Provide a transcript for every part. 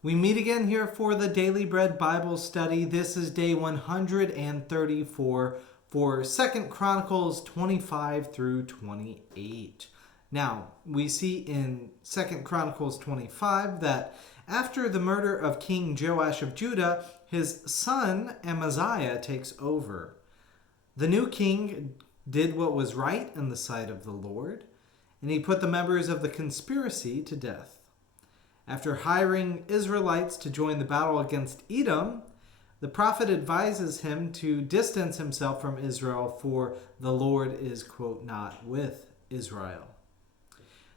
We meet again here for the Daily Bread Bible study. This is day 134 for 2nd Chronicles 25 through 28. Now, we see in 2nd Chronicles 25 that after the murder of King Joash of Judah, his son Amaziah takes over. The new king did what was right in the sight of the Lord, and he put the members of the conspiracy to death. After hiring Israelites to join the battle against Edom, the prophet advises him to distance himself from Israel, for the Lord is, quote, not with Israel.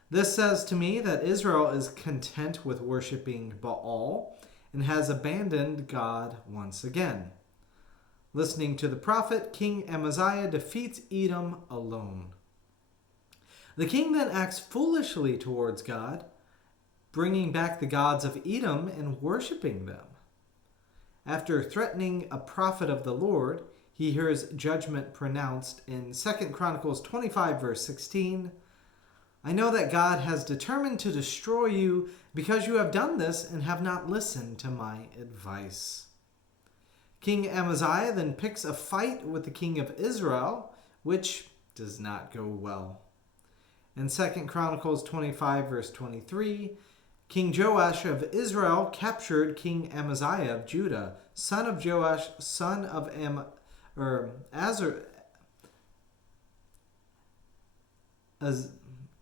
This says to me that Israel is content with worshiping Baal and has abandoned God once again. Listening to the prophet, King Amaziah defeats Edom alone. The king then acts foolishly towards God, bringing back the gods of Edom and worshiping them. After threatening a prophet of the Lord, he hears judgment pronounced in 2 Chronicles 25, verse 16. I know that God has determined to destroy you because you have done this and have not listened to my advice. King Amaziah then picks a fight with the king of Israel, which does not go well. In 2 Chronicles 25, verse 23, King Joash of Israel captured King Amaziah of Judah, son of Joash, son of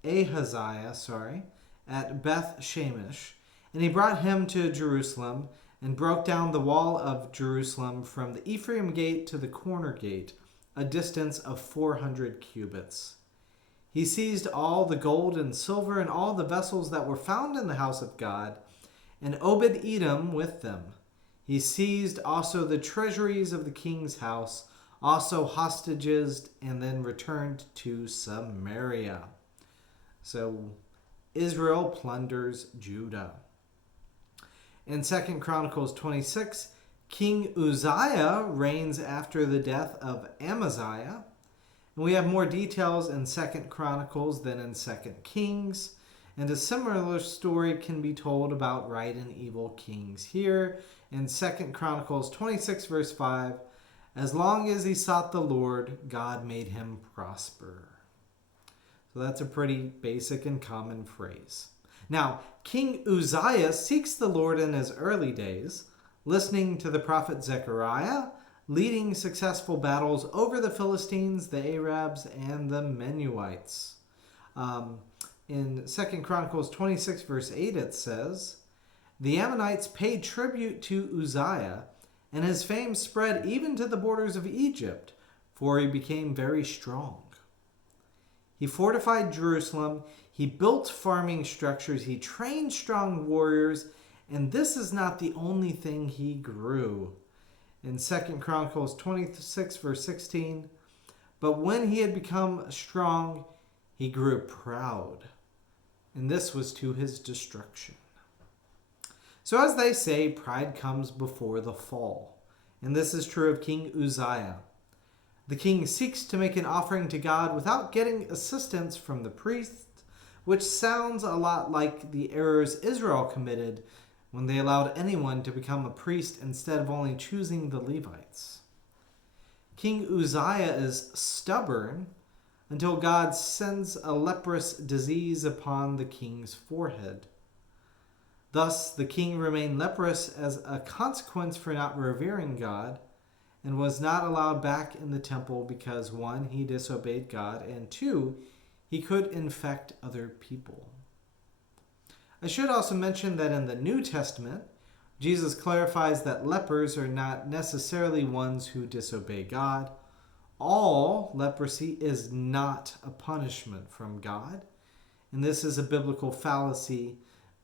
Ahaziah, at Beth Shemesh, and he brought him to Jerusalem and broke down the wall of Jerusalem from the Ephraim gate to the corner gate, a distance of 400 cubits. He seized all the gold and silver and all the vessels that were found in the house of God, and Obed-Edom with them. He seized also the treasuries of the king's house, also hostages, and then returned to Samaria. So Israel plunders Judah. In 2 Chronicles 26, King Uzziah reigns after the death of Amaziah. And we have more details in 2 Chronicles than in 2 Kings. And a similar story can be told about right and evil kings here in 2 Chronicles 26, verse 5. As long as he sought the Lord, God made him prosper. So that's a pretty basic and common phrase. Now, King Uzziah seeks the Lord in his early days, listening to the prophet Zechariah, leading successful battles over the Philistines, the Arabs, and the Menuhites. In 2 Chronicles 26, verse 8, it says, the Ammonites paid tribute to Uzziah, and his fame spread even to the borders of Egypt, for he became very strong. He fortified Jerusalem, he built farming structures, he trained strong warriors, and this is not the only thing he grew. In 2 Chronicles 26, verse 16, but when he had become strong, he grew proud, and this was to his destruction. So as they say, pride comes before the fall, and this is true of King Uzziah. The king seeks to make an offering to God without getting assistance from the priest, which sounds a lot like the errors Israel committed when they allowed anyone to become a priest instead of only choosing the Levites. King Uzziah is stubborn until God sends a leprous disease upon the king's forehead. Thus, the king remained leprous as a consequence for not revering God, and was not allowed back in the temple because 1, he disobeyed God, and 2, he could infect other people. I should also mention that in the New Testament, Jesus clarifies that lepers are not necessarily ones who disobey God. All leprosy is not a punishment from God. And this is a biblical fallacy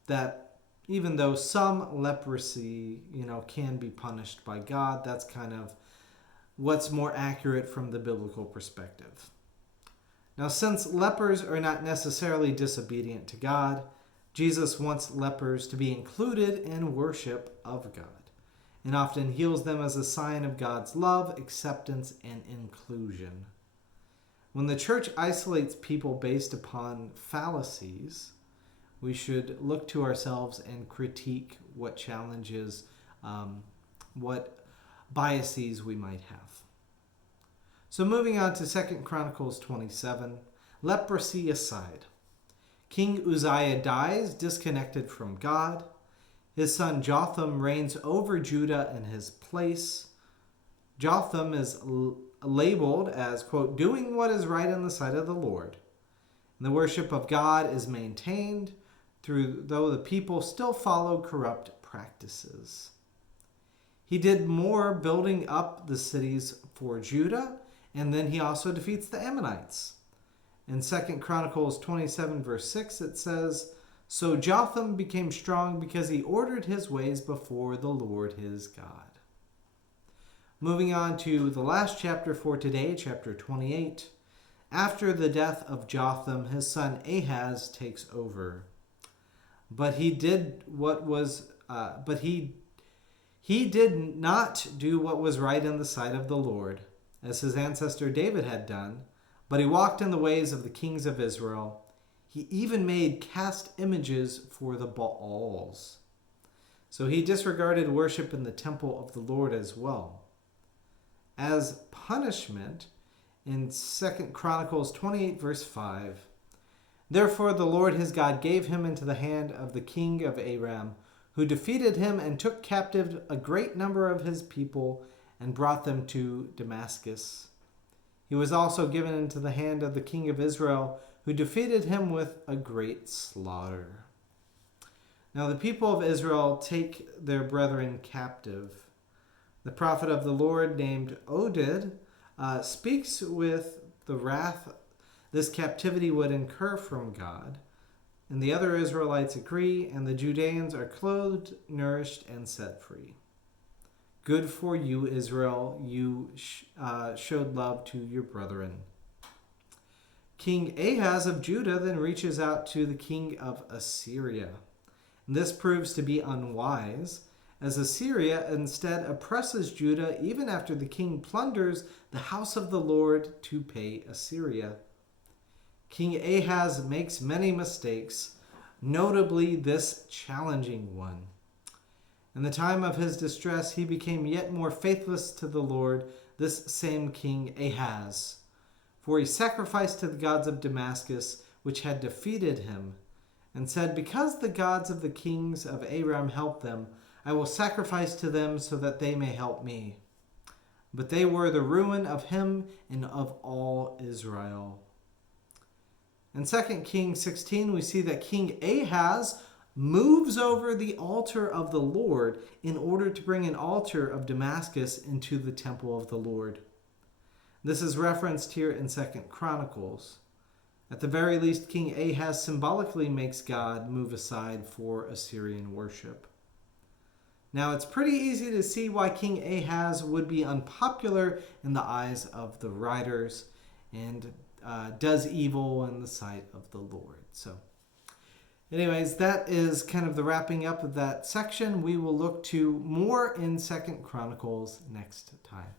that even though some leprosy, can be punished by God, that's kind of what's more accurate from the biblical perspective. Now, since lepers are not necessarily disobedient to God, Jesus wants lepers to be included in worship of God, and often heals them as a sign of God's love, acceptance, and inclusion. When the church isolates people based upon fallacies, we should look to ourselves and critique what challenges, what biases we might have. So moving on to 2 Chronicles 27, leprosy aside. King Uzziah dies disconnected from God. His son Jotham reigns over Judah in his place. Jotham is labeled as, quote, doing what is right in the sight of the Lord. And the worship of God is maintained, though the people still follow corrupt practices. He did more building up the cities for Judah, and then he also defeats the Ammonites. In 2 Chronicles 27, verse 6, it says, so Jotham became strong because he ordered his ways before the Lord his God. Moving on to the last chapter for today, chapter 28. After the death of Jotham, his son Ahaz takes over. But he did not do what was right in the sight of the Lord, as his ancestor David had done, but he walked in the ways of the kings of Israel. He even made cast images for the Baals. So he disregarded worship in the temple of the Lord as well. As punishment, in 2 Chronicles 28, verse 5, therefore the Lord his God gave him into the hand of the king of Aram, who defeated him and took captive a great number of his people and brought them to Damascus. He was also given into the hand of the king of Israel, who defeated him with a great slaughter. Now the people of Israel take their brethren captive. The prophet of the Lord named Oded speaks with the wrath this captivity would incur from God. And the other Israelites agree, and the Judeans are clothed, nourished, and set free. Good for you, Israel. You showed love to your brethren. King Ahaz of Judah then reaches out to the king of Assyria. This proves to be unwise, as Assyria instead oppresses Judah even after the king plunders the house of the Lord to pay Assyria. King Ahaz makes many mistakes, notably this challenging one. In the time of his distress, he became yet more faithless to the Lord, this same King Ahaz. For he sacrificed to the gods of Damascus, which had defeated him, and said, because the gods of the kings of Aram helped them, I will sacrifice to them so that they may help me. But they were the ruin of him and of all Israel. In 2 Kings 16, we see that King Ahaz moves over the altar of the Lord in order to bring an altar of Damascus into the temple of the Lord. This is referenced here in 2 Chronicles. At the very least, King Ahaz symbolically makes God move aside for Assyrian worship. Now, it's pretty easy to see why King Ahaz would be unpopular in the eyes of the writers and does evil in the sight of the Lord. So, anyways, that is kind of the wrapping up of that section. We will look to more in 2 Chronicles next time.